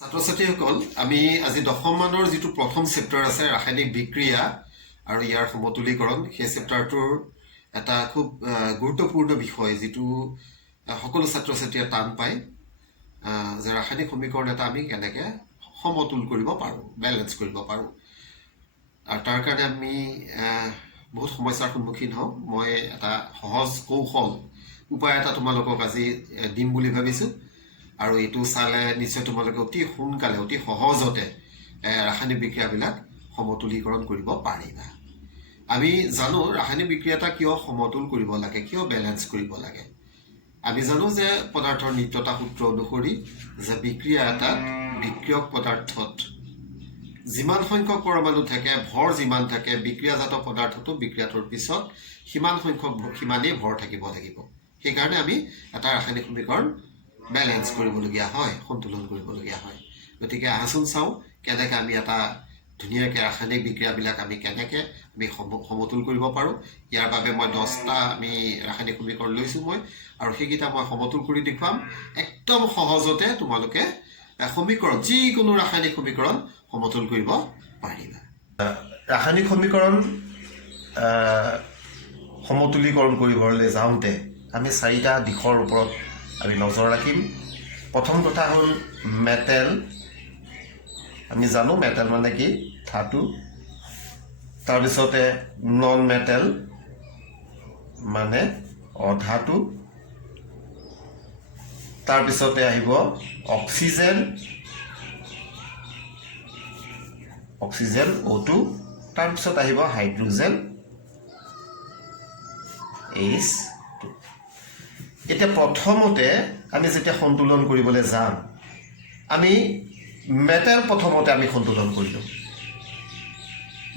ছাত্ৰ ছাত্ৰীসকল আমি আজি 10ম মানৰ যিটো প্ৰথম চেপ্টাৰ আছে ৰাসায়নিক বিক্ৰিয়া আৰু ইয়াৰ সমতুলীকৰণ সেই চেপ্টাৰটোৰ এটা খুব গুৰুত্বপূৰ্ণ বিষয় যিটো সকলো ছাত্ৰ ছাত্ৰীয়ে টান পায় যে ৰাসায়নিক সমীকৰণ এটা আমি কেনেকৈ সমতুল কৰিব পাৰোঁ বেলেন্স কৰিব পাৰোঁ আৰু তাৰ কাৰণে আমি বহুত সমস্যাৰ সন্মুখীন হওঁ মই এটা সহজ কৌশল উপায় এটা তোমালোকক আজি দিম বুলি ভাবিছোঁ আৰু এইটো চালে নিশ্চয় তোমালোকে অতি সোনকালে অতি সহজতে ৰাসায়নিক বিক্ৰিয়াবিলাক সমতুলীকৰণ কৰিব পাৰিবা আমি জানো ৰাসায়নিক বিক্ৰিয়া এটা কিয় সমতুল কৰিব লাগে কিয় বেলেন্স কৰিব লাগে আমি জানো যে পদাৰ্থৰ নিত্যতা সূত্ৰ অনুসৰি যে বিক্ৰিয়া এটাত বিক্ৰিয়ক পদাৰ্থত যিমান সংখ্যক পৰমাণু থাকে ভৰ যিমান থাকে বিক্ৰিয়াজাত পদাৰ্থটো বিক্ৰিয়াটোৰ পিছত সিমানেই ভৰ থাকিব লাগিব সেইকাৰণে আমি এটা ৰাসায়নিক সমীকৰণ বেলেন্স কৰিবলগীয়া হয় সন্তুলন কৰিবলগীয়া হয় গতিকে আহচোন চাওঁ কেনেকৈ আমি এটা ধুনীয়াকৈ ৰাসায়নিক বিক্ৰিয়াবিলাক আমি কেনেকৈ আমি সমতুল কৰিব পাৰোঁ ইয়াৰ বাবে মই 10টা আমি ৰাসায়নিক সমীকৰণ লৈছোঁ মই আৰু সেইকেইটা মই সমতুল কৰি দেখুৱাম একদম সহজতে তোমালোকে সমীকৰণ যিকোনো ৰাসায়নিক সমীকৰণ সমতুল কৰিব পাৰিবা ৰাসায়নিক সমীকৰণ সমতুলীকৰণ কৰিবলৈ যাওঁতে আমি 4টা দিশৰ ওপৰত আমি নজৰ ৰাখিম প্ৰথম কথা হ'ল মেটেল আমি জানো মেটেল মানে কি ধাতু তাৰপিছতে নন মেটেল মানে অধাতু তাৰপিছতে আহিব অক্সিজেন O2 তাৰপিছত আহিব হাইড্ৰোজেন H2 এতিয়া প্ৰথমতে আমি যেতিয়া সন্তুলন কৰিবলৈ যাম আমি মেটেল প্ৰথমতে আমি সন্তুলন কৰিলোঁ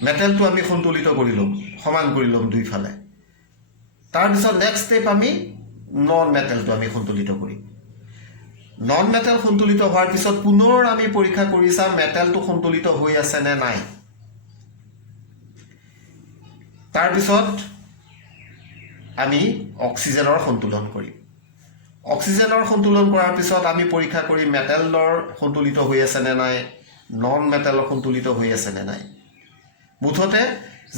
মেটেলটো আমি সন্তুলিত কৰিলোঁ সমান কৰি ল'ম দুইফালে তাৰপিছত নেক্সট ষ্টেপ আমি নন মেটেলটো আমি সন্তুলিত কৰিম নন মেটেল সন্তুলিত হোৱাৰ পিছত পুনৰ আমি পৰীক্ষা কৰি চাম মেটেলটো সন্তুলিত হৈ আছে নে নাই তাৰপিছত আমি অক্সিজেনৰ সন্তুলন কৰিম অক্সিজেনৰ সন্তুলন কৰাৰ পিছত আমি পৰীক্ষা কৰি মেটেলৰ সন্তুলিত হৈ আছে নে নাই নন মেটেলৰ সন্তুলিত হৈ আছে নে নাই মুঠতে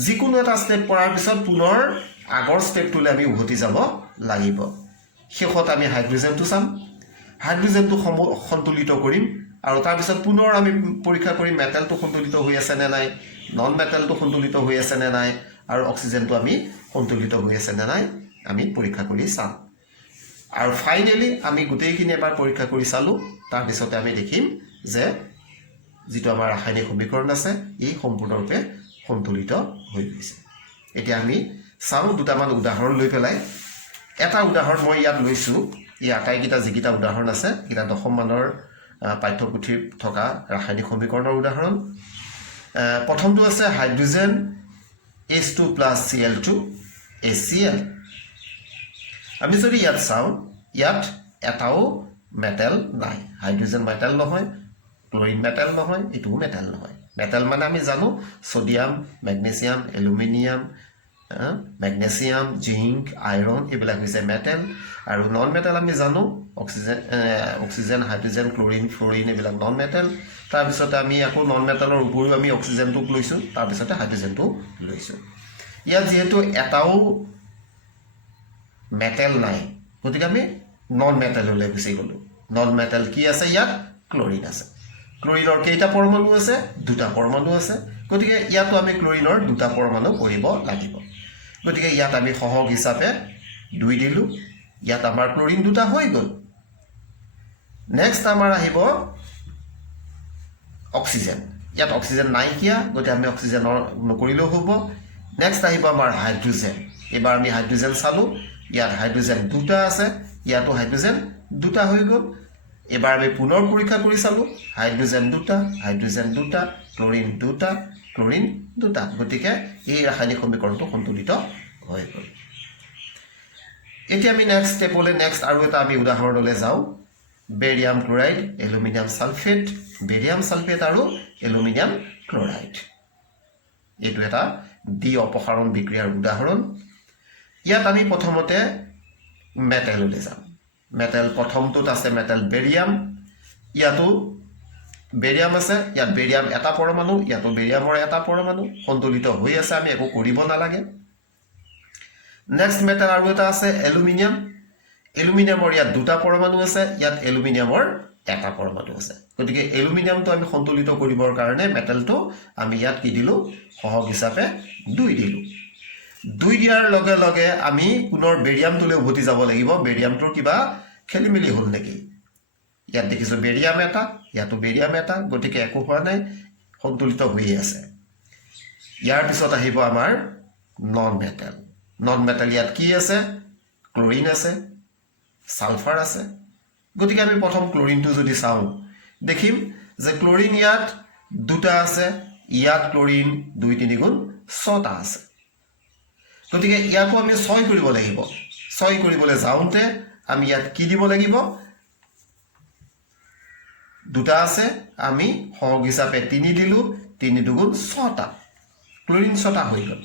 যিকোনো এটা ষ্টেপ কৰাৰ পিছত পুনৰ আগৰ ষ্টেপটোলৈ আমি উভতি যাব লাগিব শেষত আমি হাইড্ৰোজেনটো চাম হাইড্ৰোজেনটো সন্তুলিত কৰিম আৰু তাৰপিছত পুনৰ আমি পৰীক্ষা কৰি মেটেলটো সন্তুলিত হৈ আছে নে নাই নন মেটেলটো সন্তুলিত হৈ আছে নে নাই আৰু অক্সিজেনটো আমি সন্তুলিত হৈ আছে নে নাই আমি পৰীক্ষা কৰি চাম আৰু ফাইনেলি আমি গোটেইখিনি এবাৰ পৰীক্ষা কৰি চালোঁ তাৰপিছতে আমি দেখিম যে যিটো আমাৰ ৰাসায়নিক সমীকৰণ আছে ই সম্পূৰ্ণৰূপে সন্তুলিত হৈ গৈছে এতিয়া আমি চাওঁ দুটামান উদাহৰণ লৈ পেলাই এটা উদাহৰণ মই ইয়াত লৈছোঁ এই আটাইকেইটা যিকেইটা উদাহৰণ আছে এইকেইটা 10ম মানৰ পাঠ্যপুথিত থকা ৰাসায়নিক সমীকৰণৰ উদাহৰণ প্ৰথমটো আছে হাইড্ৰোজেন H2 + Cl2 HCl আমি যদি ইয়াত চাওঁ ইয়াত এটাও মেটেল নাই হাইড্ৰোজেন মেটেল নহয় ক্লৰিন মেটেল নহয় এইটোও মেটেল নহয় মেটেল মানে আমি জানো sodium magnesium aluminium magnesium zinc iron এইবিলাক হৈছে মেটেল আৰু নন মেটেল আমি জানো অক্সিজেন হাইড্ৰোজেন ক্লৰিন ফ্লৰিন এইবিলাক নন মেটেল তাৰপিছতে আমি আকৌ নন মেটেলৰ উপৰিও আমি অক্সিজেনটোক লৈছোঁ তাৰপিছতে হাইড্ৰোজেনটো লৈছোঁ ইয়াত যিহেতু এটাও মেটেল নাই গতিকে আমি নন মেটেললৈ গুচি গ'লোঁ নন মেটেল কি আছে ইয়াত ক্লৰিন আছে ক্লৰিনৰ কেইটা পৰমাণু আছে 2টা পৰমাণু আছে গতিকে ইয়াতো আমি ক্লৰিনৰ 2টা পৰমাণু কৰিব লাগিব গতিকে ইয়াত আমি সহগ হিচাপে 2 দিলোঁ ইয়াত আমাৰ ক্লৰিন 2টা হৈ গ'ল নেক্সট আমাৰ আহিব অক্সিজেন ইয়াত অক্সিজেন নাইকিয়া গতিকে আমি অক্সিজেনৰ নকৰিলেও হ'ব নেক্সট আহিব আমাৰ হাইড্ৰোজেন এবাৰ আমি হাইড্ৰোজেন চালোঁ ইয়াত হাইড্ৰোজেন 2টা আছে ইয়াতো হাইড্ৰোজেন 2টা হৈ গ'ল এবাৰ আমি পুনৰ পৰীক্ষা কৰি চালোঁ হাইড্ৰোজেন 2টা হাইড্ৰোজেন 2টা ক্লৰিন 2টা ক্লৰিন 2টা গতিকে এই ৰাসায়নিক সমীকৰণটো সন্তুলিত হৈ গ'ল এতিয়া আমি নেক্সট ষ্টেপলৈ নেক্সট আৰু এটা আমি উদাহৰণলৈ যাওঁ barium chloride aluminium sulphate barium sulphate আৰু এলুমিনিয়াম ক্লৰাইড এইটো এটা দ্বি অপসাৰণ বিক্ৰিয়াৰ উদাহৰণ ইয়াত আমি প্ৰথমতে মেটেললৈ যাম মেটেল প্ৰথমটোত আছে মেটেল বেৰিয়াম ইয়াতো বেৰিয়াম আছে, ইয়াত বেৰিয়াম এটা পৰমাণু, ইয়াতো বেৰিয়ামৰ এটা পৰমাণু সন্তুলিত হৈ আছে, আমি একো কৰিব নালাগে। নেক্সট মেটেল আৰু এটা আছে এলুমিনিয়াম। এলুমিনিয়ামৰ ইয়াত দুটা পৰমাণু আছে, ইয়াত এলুমিনিয়ামৰ এটা পৰমাণু আছে। গতিকে এলুমিনিয়ামটো আমি সন্তুলিত কৰিবৰ কাৰণে মেটেলটো আমি ইয়াত কি দিলোঁ, সহগ হিচাপে 2 দিলোঁ। 2 দিয়াৰ লগে লগে আমি পুনৰ বেৰিয়ামটোলৈ উভতি যাব লাগিব। বেৰিয়ামটোৰ কিবা খেলি মেলি হ'ল নেকি? ইয়াত দেখিছোঁ বেৰিয়াম এটা, ইয়াতো বেৰিয়াম এটা, গতিকে একো হোৱা নাই, সন্তুলিত হৈয়ে আছে। ইয়াৰ পিছত আহিব আমাৰ নন মেটেল। নন মেটেল ইয়াত কি আছে? ক্লৰিন আছে, ছালফাৰ আছে। গতিকে আমি প্ৰথম ক্লৰিনটো যদি চাওঁ, দেখিম যে ক্লৰিন ইয়াত দুটা আছে, ইয়াত ক্লৰিন 2-3 গুণ 6টা আছে। গতিকে ইয়াকো আমি 6 কৰিব লাগিব। 6 কৰিবলৈ যাওঁতে আমি ইয়াত কি দিব লাগিব? দুটা আছে, আমি সহগ হিচাপে 3 দিলোঁ, 3 2 6টা, ক্লৰিন 6টা হৈ গ'ল।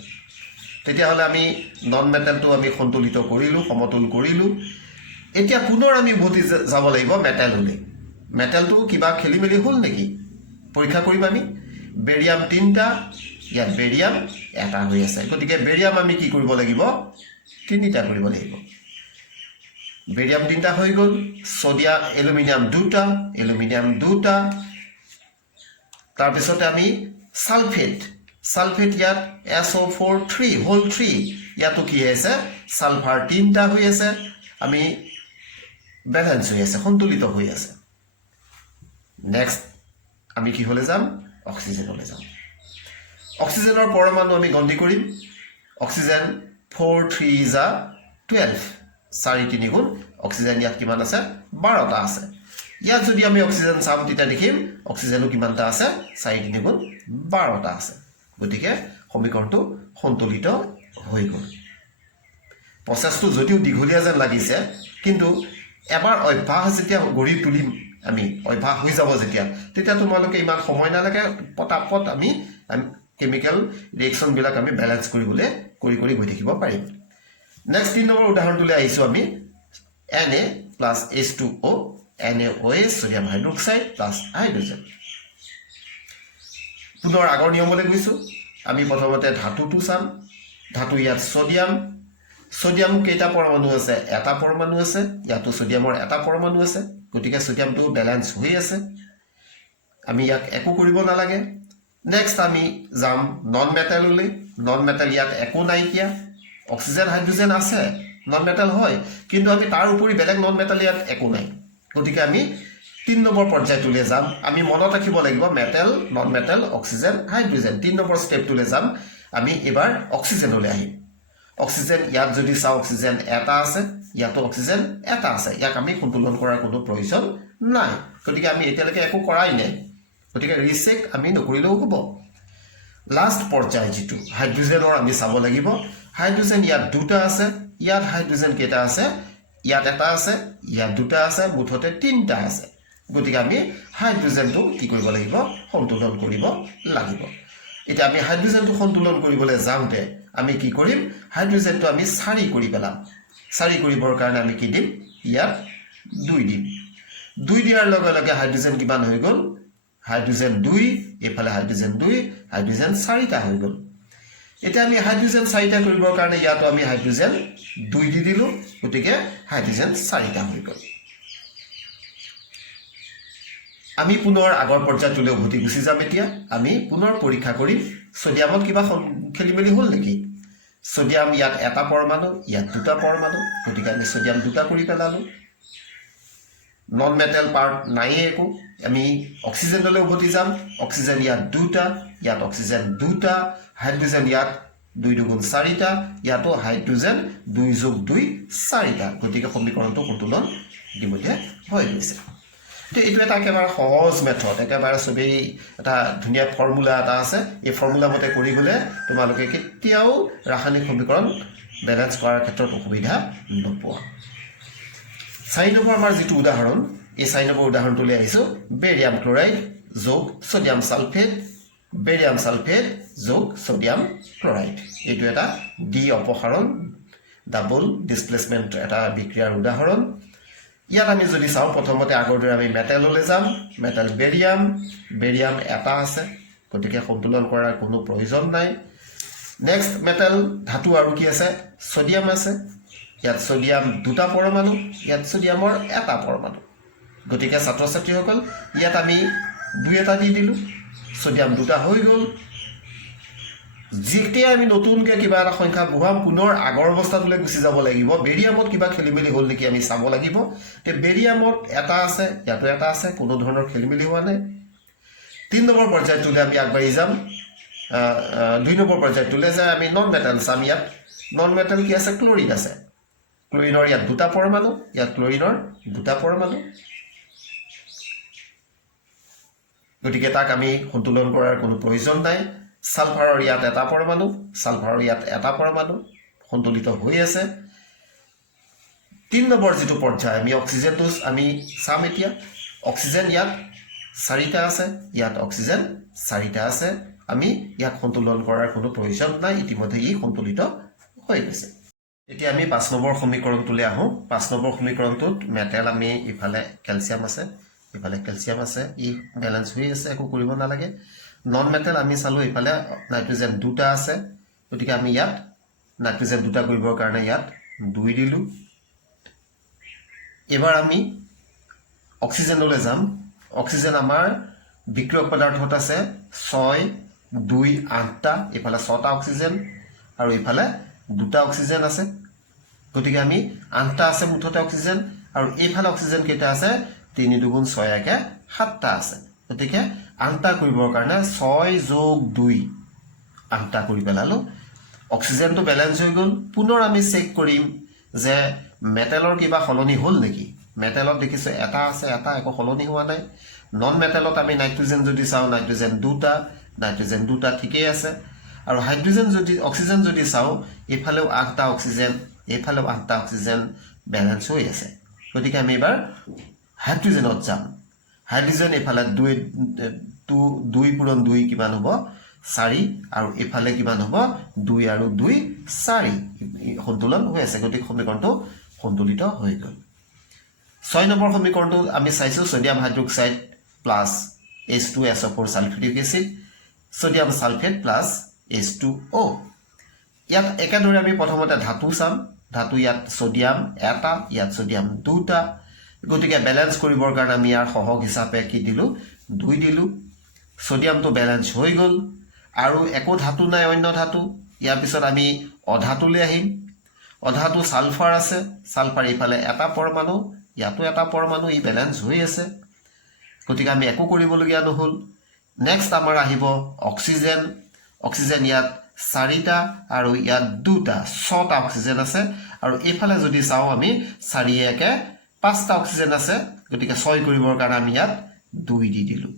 তেতিয়াহ'লে আমি নন মেটেলটো আমি সন্তুলিত কৰিলোঁ, সমতুল কৰিলোঁ। এতিয়া পুনৰ আমি উভতি যাব লাগিব মেটেললৈ। মেটেলটো কিবা খেলি মেলি হ'ল নেকি পৰীক্ষা কৰিম আমি। বেৰিয়াম 3টা, ইয়াত বেৰিয়াম এটা হৈ আছে। গতিকে বেৰিয়াম আমি কি কৰিব লাগিব? 3টা কৰিব লাগিব। বেৰিয়াম 3টা হৈ গ'ল। ছডিয়াম এলুমিনিয়াম 2টা, এলুমিনিয়াম 2টা। তাৰপিছতে আমি ছালফেট, ছালফেট ইয়াত SO4 হোল 3, ইয়াতো কি হৈ আছে? ছালফাৰ 3টা হৈ আছে, আমি বেলেঞ্চ হৈ আছে, সন্তুলিত হৈ আছে। নেক্সট আমি কিহলৈ যাম? অক্সিজেনলৈ যাম। অক্সিজেনৰ পৰমাণু আমি গন্তি কৰিম। অক্সিজেন 4 3 = 12, 4 3 গুণ অক্সিজেন ইয়াত কিমান আছে? 12টা আছে। ইয়াত যদি আমি অক্সিজেন চাম তেতিয়া দেখিম অক্সিজেনো কিমানটা আছে? 4 3 গুণ 12টা আছে। গতিকে সমীকৰণটো সন্তুলিত হৈ গ'ল। প্ৰচেছটো যদিও দীঘলীয়া যেন লাগিছে, কিন্তু এবাৰ অভ্যাস যেতিয়া গঢ়ি তুলিম, আমি অভ্যাস হৈ যাব যেতিয়া, তেতিয়া তোমালোকে ইমান সময় নালাগে, পটাপট আমি কেমিকেল ৰিয়েকশ্যনবিলাক আমি বেলেঞ্চ কৰিবলৈ কৰি গৈ থাকিব পাৰিম। নেক্সট 3 নম্বৰ উদাহৰণটোলৈ আহিছোঁ আমি। Na+H2O, NaOH, sodium hydroxide plus hydrogen. পুনৰ আগৰ নিয়মলৈ গৈছোঁ। আমি প্ৰথমতে ধাতুটো চাম। ধাতু ইয়াত ছডিয়াম। ছডিয়াম কেইটা পৰমাণু আছে? এটা পৰমাণু আছে। ইয়াতো ছডিয়ামৰ এটা পৰমাণু আছে। গতিকে ছডিয়ামটো বেলেঞ্চ হৈ আছে, আমি ইয়াক একো কৰিব নালাগে। নেক্সট আমি যাম নন মেটেললৈ। নন মেটেল ইয়াত একো নাইকিয়া। অক্সিজেন হাইড্ৰজেন আছে, নন মেটেল হয়, কিন্তু আমি তাৰ উপৰি বেলেগ নন মেটেল ইয়াত একো নাই। গতিকে আমি 3 নম্বৰ পৰ্যায়টোলৈ যাম। আমি মনত ৰাখিব লাগিব metal, non metal, oxygen, hydrogen. 3 number ষ্টেপটোলৈ যাম। আমি এবাৰ অক্সিজেনলৈ আহিম। অক্সিজেন ইয়াত যদি চাওঁ, অক্সিজেন এটা আছে, ইয়াতো অক্সিজেন এটা আছে। ইয়াক আমি সন্তুলন কৰাৰ কোনো প্ৰয়োজন নাই। গতিকে আমি এতিয়ালৈকে একো কৰাই নাই। গতিকে ৰিচেক আমি নকৰিলেও হ'ব। লাষ্ট পৰ্যায় যিটো হাইড্ৰজেনৰ আমি চাব লাগিব। হাইড্ৰজেন ইয়াত 2টা আছে, ইয়াত হাইড্ৰজেন কেইটা আছে? ইয়াত এটা আছে, ইয়াত 2টা আছে, মুঠতে 3টা আছে। গতিকে আমি হাইড্ৰজেনটো কি কৰিব লাগিব? সন্তুলন কৰিব লাগিব। এতিয়া আমি হাইড্ৰজেনটো সন্তুলন কৰিবলৈ যাওঁতে আমি কি কৰিম? হাইড্ৰজেনটো আমি 4 কৰি পেলাম। 4 কৰিবৰ কাৰণে আমি কি দিম? ইয়াত 2 দিম। 2 দিয়াৰ লগে লগে হাইড্ৰজেন কিমান হৈ গ'ল? হাইড্ৰজেন 2, এইফালে হাইড্ৰজেন 2, হাইড্ৰজেন 4টা হৈ গ'ল। এতিয়া আমি হাইড্ৰজেন 4টা কৰিবৰ কাৰণে ইয়াতো আমি হাইড্ৰজেন 2 দি দিলোঁ। গতিকে হাইড্ৰজেন 4টা হৈ গ'ল। আমি পুনৰ আগৰ পৰ্যায়টোলৈ উভতি গুচি যাম। এতিয়া আমি পুনৰ পৰীক্ষা কৰিম ছডিয়ামত কিবা খেলি মেলি হ'ল নেকি। ছডিয়াম ইয়াত এটা পৰমাণু, ইয়াত 2টা পৰমাণু। গতিকে আমি ছডিয়াম 2টা কৰি পেলালোঁ। নন মেটেল পাৰ্ট নায়েই একো। আমি অক্সিজেনলৈ উভতি যাম। অক্সিজেন ইয়াত 2টা, ইয়াত অক্সিজেন 2টা, হাইড্ৰজেন ইয়াত 2 2 গুণ 4টা, ইয়াতো হাইড্ৰজেন 2 যোগ 2 4টা। গতিকে সমীকৰণটো সন্তুলন ইতিমধ্যে হৈ গৈছে। তো এইটো এটা একেবাৰে সহজ মেথড, একেবাৰে চবেই এটা ধুনীয়া ফৰ্মুলা এটা আছে। এই ফৰ্মুলা মতে কৰি গ'লে তোমালোকে কেতিয়াও ৰাসায়নিক সমীকৰণ বেলেঞ্চ কৰাৰ ক্ষেত্ৰত অসুবিধা নোপোৱা। 4 নম্বৰ আমাৰ যিটো উদাহৰণ, এই 4 নম্বৰ উদাহৰণটোলৈ আহিছোঁ। বেৰিয়াম ক্লৰাইড যোগ ছডিয়াম ছালফেট, বেৰিয়াম ছালফেট যোগ ছডিয়াম ক্লৰাইড। এইটো এটা ডি অপসাৰণ, ডাবল ডিছপ্লেচমেণ্ট এটা বিক্ৰিয়াৰ উদাহৰণ। ইয়াত আমি যদি চাওঁ প্ৰথমতে আগৰ দৰে আমি মেটেললৈ যাম মেটেল বেৰিয়াম এটা আছে গতিকে সন্তুলন কৰাৰ কোনো প্ৰয়োজন নাই নেক্সট মেটেল ধাতু আৰু কি আছে সোডিয়াম আছে ইয়াত সোডিয়াম দুটা পৰমাণু ইয়াত সোডিয়ামৰ এটা পৰমাণু গতিকে ছাত্ৰ ছাত্ৰীসকল ইয়াত আমি দুই এটা দি দিলোঁ সোডিয়াম দুটা হৈ গ'ল যেতিয়া আমি নতুনকৈ কিবা এটা সংখ্যা বহাম পুনৰ আগৰ অৱস্থাটোলৈ গুচি যাব লাগিব বেৰিয়ামত কিবা খেলিমেলি হ'ল নেকি আমি চাব লাগিব তে বেৰিয়ামত এটা আছে ইয়াতো এটা আছে কোনো ধৰণৰ খেলিমেলি হোৱা নাই 3 নম্বৰ পৰ্যায়টোলৈ আমি আগবাঢ়ি যাম 2 নম্বৰ পৰ্যায়টোলৈ যে আমি নন মেটেল চাম ইয়াত নন মেটেল কি আছে ক্লৰিন আছে ক্লৰিনৰ ইয়াত দুটা পৰমাণু ইয়াত ক্লৰিনৰ দুটা পৰমাণু গতিকে তাক আমি সন্তুলন কৰাৰ কোনো প্ৰয়োজন নাই সালফাৰৰ ইয়াত এটা পৰমাণু সালফাৰৰ ইয়াত এটা পৰমাণু সন্তুলিত হৈ আছে 3 নম্বৰ যেটো পৰ্যায় আমি অক্সিজেনটো আমি চাম এতিয়া অক্সিজেন ইয়াত 4টা আছে ইয়াত অক্সিজেন 4টা আছে আমি ইয়াক সন্তুলন কৰাৰ কোনো প্ৰয়োজন নাই ইতিমধ্যে ই সন্তুলিত হৈ গৈছে এতিয়া আমি 5 নম্বৰ সমীকৰণটোলৈ আহোঁ 5 নম্বৰ সমীকৰণটোত মেটেল আমি ইফালে ক্যালসিয়াম আছে ইফালে ক্যালসিয়াম আছে ই ব্যালেন্স হৈ আছে একো কৰিব নালাগে নন মেটেল আমি চালো ইফালে নাইট্ৰোজেন দুটা আছে গতিকে আমি ইয়াত নাইট্ৰোজেন দুটা কৰিবৰ কাৰণে ইয়াত 2 দিলো এবাৰ আমি অক্সিজেনলৈ যাম অক্সিজেন আমাৰ বিক্ৰিয়ক পদাৰ্থত আছে 6 2 8টা ইফালে 6টা অক্সিজেন আৰু ইফালে দুটা অক্সিজেন আছে গতিকে আমি 8টা আছে মুঠতে অক্সিজেন আৰু এইফালে অক্সিজেন কেইটা আছে 3 2 6 একে 7টা আছে গতিকে 8টা কৰিবৰ কাৰণে 6 + 2 8টা কৰি পেলালো অক্সিজেনটো ব্যালেন্স হৈ গ'ল পুনৰ আমি চেক কৰিম যে মেটেলৰ কিবা সলনি হ'ল নেকি মেটেলত দেখিছো এটা আছে এটা একো সলনি হোৱা নাই নন মেটেলত আমি নাইট্ৰোজেন যদি চাওঁ নাইট্ৰোজেন দুটা ঠিকই আছে আৰু হাইড্ৰোজেন যদি অক্সিজেন যদি চাওঁ এফালেও 8টা অক্সিজেন এফালেও 8টা অক্সিজেন ব্যালেন্স হৈ আছে গতিকে আমি এবাৰ হাইড্ৰোজেনত যাম হাইড্ৰোজেন এফালে 2 পূৰণ 2 কিমান হ'ব 4 আৰু এফালে কিমান হ'ব 2 আৰু 2 4 সন্তুলন হৈ আছে গতিকে সমীকৰণটো সন্তুলিত হৈ গ'ল 6 নম্বৰ সমীকৰণটো আমি চাইছো sodium hydroxide plus H2SO4 sulphuric acid sodium sulphate plus H2O ইয়াত একেদৰে আমি প্ৰথমতে ধাতু চাম ধাতু ইয়াত সোডিয়াম এটা ইয়াত সোডিয়াম দুটা গতিকে ব্যালেন্স কৰিবৰ কাৰণে আমি ইয়াৰ সহগ হিচাপে কি দিলো 2 দিলো সোডিয়ামটো ব্যালেন্স হৈ গ'ল আৰু একো ধাতু নাই অন্য ধাতু ইয়াৰ পিছত আমি অধাতুলৈ আহিম অধাতু সালফাৰ আছে সালফাৰ ইফালে এটা পৰমাণু ইয়াতো এটা পৰমাণু ই ব্যালেন্স হৈ আছে গতিকে আমি একো কৰিবলগীয়া নহল নেক্সট আমাৰ আহিব অক্সিজেন ইয়াত 4টা আৰু ইয়াত 2টা 6টা অক্সিজেন আছে আৰু এইফালে যদি চাওঁ আমি 4 একে 5টা অক্সিজেন আছে গতিকে 6 কৰিবৰ কাৰণে আমি ইয়াত 2 দি দিলো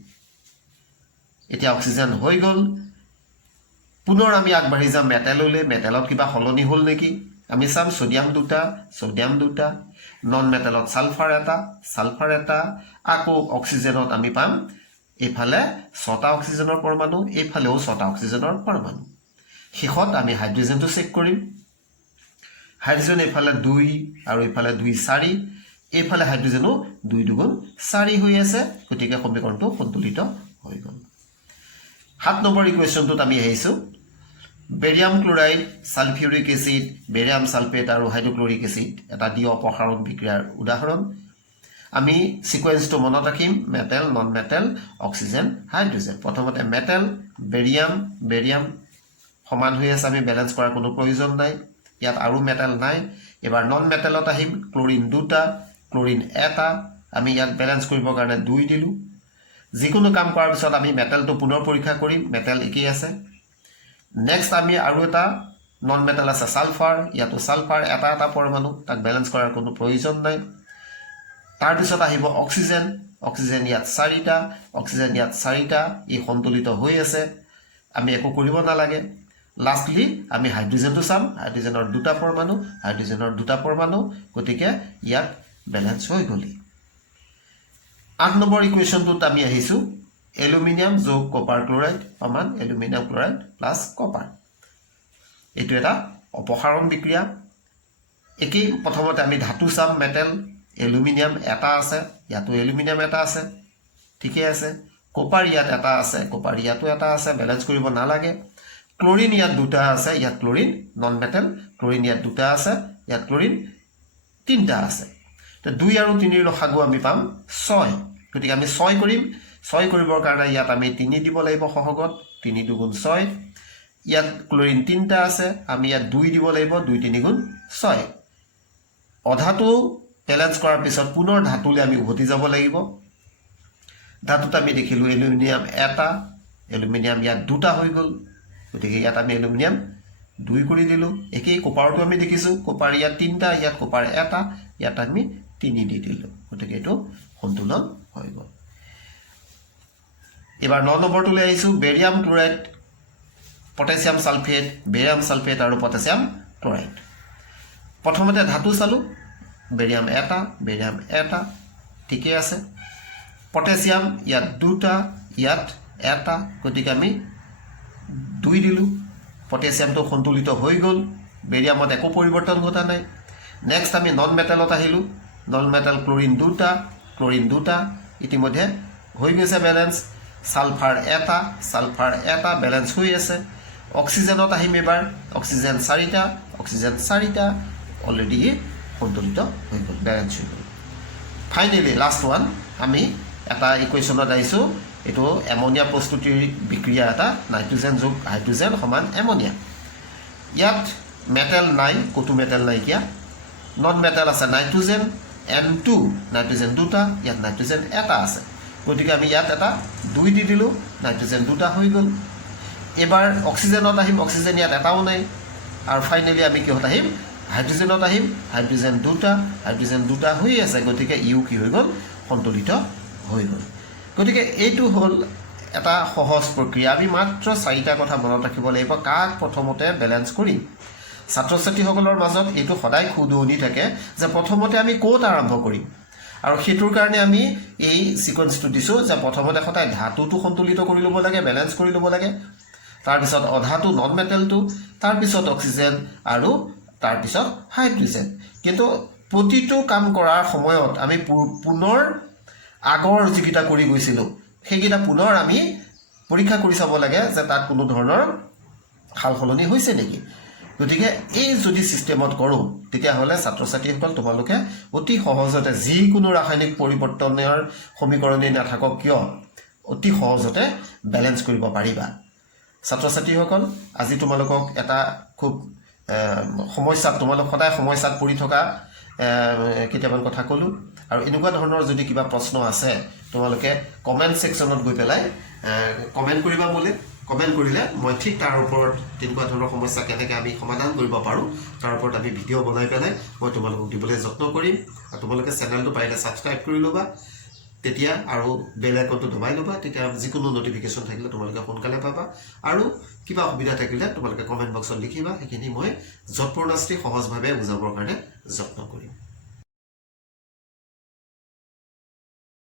এতিয়া অক্সিজেন হৈ গ'ল পুনৰ আমি আগবাঢ়ি যাম মেটেললৈ মেটেলত কিবা সলনি হ'ল নেকি আমি চাম সোডিয়াম দুটা নন মেটেলত সালফাৰ এটা আকৌ অক্সিজেনত আমি পাম এফালে 6টা অক্সিজেনৰ পৰমাণু এফালেও 6টা অক্সিজেনৰ পৰমাণু শেষত আমি হাইড্ৰোজেনটো চেক কৰিম হাইড্ৰোজেন এফালে 2 আৰু এফালে 2 4 এফালে হাইড্ৰোজেনো 2 2 4 হৈ আছে গতিকে সমীকৰণটো সন্তুলিত হৈ গ'ল 7 নম্বৰ ইকুৱেশ্যনটোত আমি আহিছো barium chloride sulphuric acid barium sulphate আৰু হাইড্ৰক্লোৰিক এসিড এটা দ্বি অপসাৰণ বিক্ৰিয়াৰ উদাহৰণ আমি সিকোয়েন্সটো মনত ৰাখিম metal non metal oxygen hydrogen প্ৰথমতে মেটেল বেৰিয়াম সমান হৈ আছে আমি ব্যালেন্স কৰাৰ কোনো প্ৰয়োজন নাই ইয়াত আৰু মেটেল নাই এবাৰ নন মেটেলত আহিম ক্লোৰিন দুটা ক্লোৰিন এটা আমি ইয়াত ব্যালেন্স কৰিবৰ কাৰণে 2 দিলো যিকোনো কাম কৰাৰ পিছত আমি মেটেলটো পুনৰ পৰীক্ষা কৰিম মেটেল একেই আছে নেক্সট আমি আৰু এটা নন মেটেল আছে সালফাৰ ইয়াতো সালফাৰ এটা পৰমাণু তাক ব্যালেন্স কৰাৰ কোনো প্ৰয়োজন নাই তাৰ পিছত আহিব অক্সিজেন ইয়াত 4টা ই সন্তুলিত হৈ আছে আমি একো কৰিব নালাগে লাষ্টলি আমি হাইড্ৰোজেনটো চাম হাইড্ৰোজেনৰ দুটা পৰমাণু গতিকে ইয়াত ব্যালেন্স হৈ গ'ল 8 নম্বৰ ইকুৱেশ্যনটোত আমি আহিছো এলুমিনিয়াম যোগ কপাৰ ক্লোৰাইড সমান এলুমিনিয়াম ক্লোৰাইড প্লাস কপাৰ এইটো এটা অপসাৰণ বিক্ৰিয়া একেই প্ৰথমতে আমি ধাতু চাম মেটেল এলুমিনিয়াম এটা আছে, ইয়াতো এলুমিনিয়াম এটা আছে, ঠিকে আছে। কপাৰ ইয়াত এটা আছে, কপাৰ ইয়াতো এটা আছে, বেলেঞ্চ কৰিব নালাগে। ক্লৰিন ইয়াত দুটা আছে, ইয়াত ক্লৰিন নন মেটেল, ক্লৰিন ইয়াত দুটা আছে, ইয়াত ক্লৰিন তিনিটা আছে। তো 2 আৰু 3ৰ লসাগু আমি পাম 6। গতিকে আমি 6 কৰিম। 6 কৰিবৰ কাৰণে ইয়াত আমি 3 দিব লাগিব সহগত, 3 2 গুণ 6। ইয়াত ক্লৰিন তিনিটা আছে, আমি ইয়াত 2 দিব লাগিব, 2 3 গুণ 6। অধাটো বেলেঞ্চ কৰাৰ পিছত পুনৰ ধাতুলৈ আমি উভতি যাব লাগিব। ধাতুত আমি দেখিলোঁ এলুমিনিয়াম এটা, এলুমিনিয়াম ইয়াত দুটা হৈ গ'ল, গতিকে ইয়াত আমি এলুমিনিয়াম 2 কৰি দিলোঁ। একেই কপাৰটো আমি দেখিছোঁ, কপাৰ ইয়াত তিনিটা, ইয়াত কপাৰ এটা, ইয়াত আমি 3 দি দিলোঁ, গতিকে এইটো সন্তুলন হৈ গ'ল। এবাৰ 9 নম্বৰটোলৈ আহিছোঁ। Barium chloride, potassium sulphate, barium sulphate আৰু পটাছিয়াম ক্লৰাইড। প্ৰথমতে ধাতু চালোঁ, বেৰিয়াম এটা, বেৰিয়াম এটা, ঠিকে আছে। পটাছিয়াম ইয়াত দুটা, ইয়াত এটা, গতিকে আমি 2 দিলোঁ। পটাছিয়ামটো সন্তুলিত হৈ গ'ল, বেৰিয়ামত একো পৰিৱৰ্তন ঘটা নাই। নেক্সট আমি নন মেটেলত আহিলোঁ। নন মেটেল ক্লৰিন দুটা, ক্লৰিন দুটা, ইতিমধ্যে হৈ গৈছে বেলেঞ্চ। ছালফাৰ এটা, ছালফাৰ এটা, বেলেঞ্চ হৈ আছে। অক্সিজেনত আহিম এবাৰ, অক্সিজেন 4টা, অক্সিজেন 4টা, অলৰেডি সন্তুলিত হৈ গ'ল, বেলেঞ্চ হৈ গ'ল। ফাইনেলি লাষ্ট ওৱান আমি এটা ইকুৱেশ্যনত আহিছোঁ। এইটো এমনিয়া প্ৰস্তুতিৰ বিক্ৰিয়া এটা, নাইট্ৰজেন যোগ হাইড্ৰজেন সমান এমনিয়া। ইয়াত মেটেল নাই, ক'তো মেটেল নাইকিয়া। নন মেটেল আছে নাইট্ৰজেন N2, নাইট্ৰজেন দুটা, ইয়াত নাইট্ৰজেন এটা আছে, গতিকে আমি ইয়াত এটা 2 দি দিলোঁ, নাইট্ৰজেন দুটা হৈ গ'ল। এবাৰ অক্সিজেনত আহিম, অক্সিজেন ইয়াত এটাও নাই। আৰু ফাইনেলি আমি কিহত আহিম, হাইড্ৰজেনত আহিম, হাইড্ৰজেন দুটা, হাইড্ৰজেন দুটা হৈ আছে, গতিকে ইউ কি হৈ গ'ল, সন্তুলিত হৈ গ'ল। গতিকে এইটো হ'ল এটা সহজ প্ৰক্ৰিয়া। আমি মাত্ৰ 4টা কথা মনত ৰাখিব লাগিব, কাক প্ৰথমতে বেলেঞ্চ কৰিম। ছাত্ৰ ছাত্ৰীসকলৰ মাজত এইটো সদায় খুদুৱনি থাকে যে প্ৰথমতে আমি ক'ত আৰম্ভ কৰিম, আৰু সেইটোৰ কাৰণে আমি এই ছিকুৱেঞ্চটো দিছোঁ যে প্ৰথমতে সদায় ধাতুটো সন্তুলিত কৰি ল'ব লাগে, বেলেঞ্চ কৰি ল'ব লাগে, তাৰপিছত অধাটো নন মেটেলটো, তাৰপিছত অক্সিজেন আৰু তাৰপিছত হাইড্ৰজেন। কিন্তু প্ৰতিটো কাম কৰাৰ সময়ত আমি পুনৰ আগৰ যিকেইটা কৰি গৈছিলোঁ সেইকেইটা পুনৰ আমি পৰীক্ষা কৰি চাব লাগে যে তাত কোনো ধৰণৰ সাল সলনি হৈছে নেকি। গতিকে এই যদি ছিষ্টেমত কৰোঁ তেতিয়াহ'লে ছাত্ৰ ছাত্ৰীসকল তোমালোকে অতি সহজতে যিকোনো ৰাসায়নিক পৰিৱৰ্তনৰ সমীকৰণেই নাথাকক কিয় অতি সহজতে বেলেঞ্চ কৰিব পাৰিবা। ছাত্ৰ ছাত্ৰীসকল, আজি তোমালোকক এটা খুব সমস্যাত, তোমালোক সদায় সমস্যাত পৰি থকা কেইটামান কথা ক'লোঁ। আৰু এনেকুৱা ধৰণৰ যদি কিবা প্ৰশ্ন আছে তোমালোকে কমেণ্ট ছেকশ্যনত গৈ পেলাই কমেণ্ট কৰিবা। মোলৈ কমেণ্ট কৰিলে মই ঠিক তাৰ ওপৰত তেনেকুৱা ধৰণৰ সমস্যা কেনেকৈ আমি সমাধান কৰিব পাৰোঁ তাৰ ওপৰত আমি ভিডিঅ' বনাই পেলাই মই তোমালোকক দিবলৈ যত্ন কৰিম। আৰু তোমালোকে চেনেলটো পাৰিলে ছাবস্ক্ৰাইব কৰি ল'বা, তেতিয়া আৰু বেল আইকনটো দবাই ল'বা, তেতিয়া যিকোনো নটিফিকেশ্যন থাকিলে তোমালোকে সোনকালে পাবা। আৰু কিবা অসুবিধা থাকিলে তোমালোকে কমেণ্ট বক্সত লিখিবা, সেইখিনি মই যৎপৰোনাস্তি সহজভাৱে বুজাবৰ কাৰণে যত্ন কৰিম।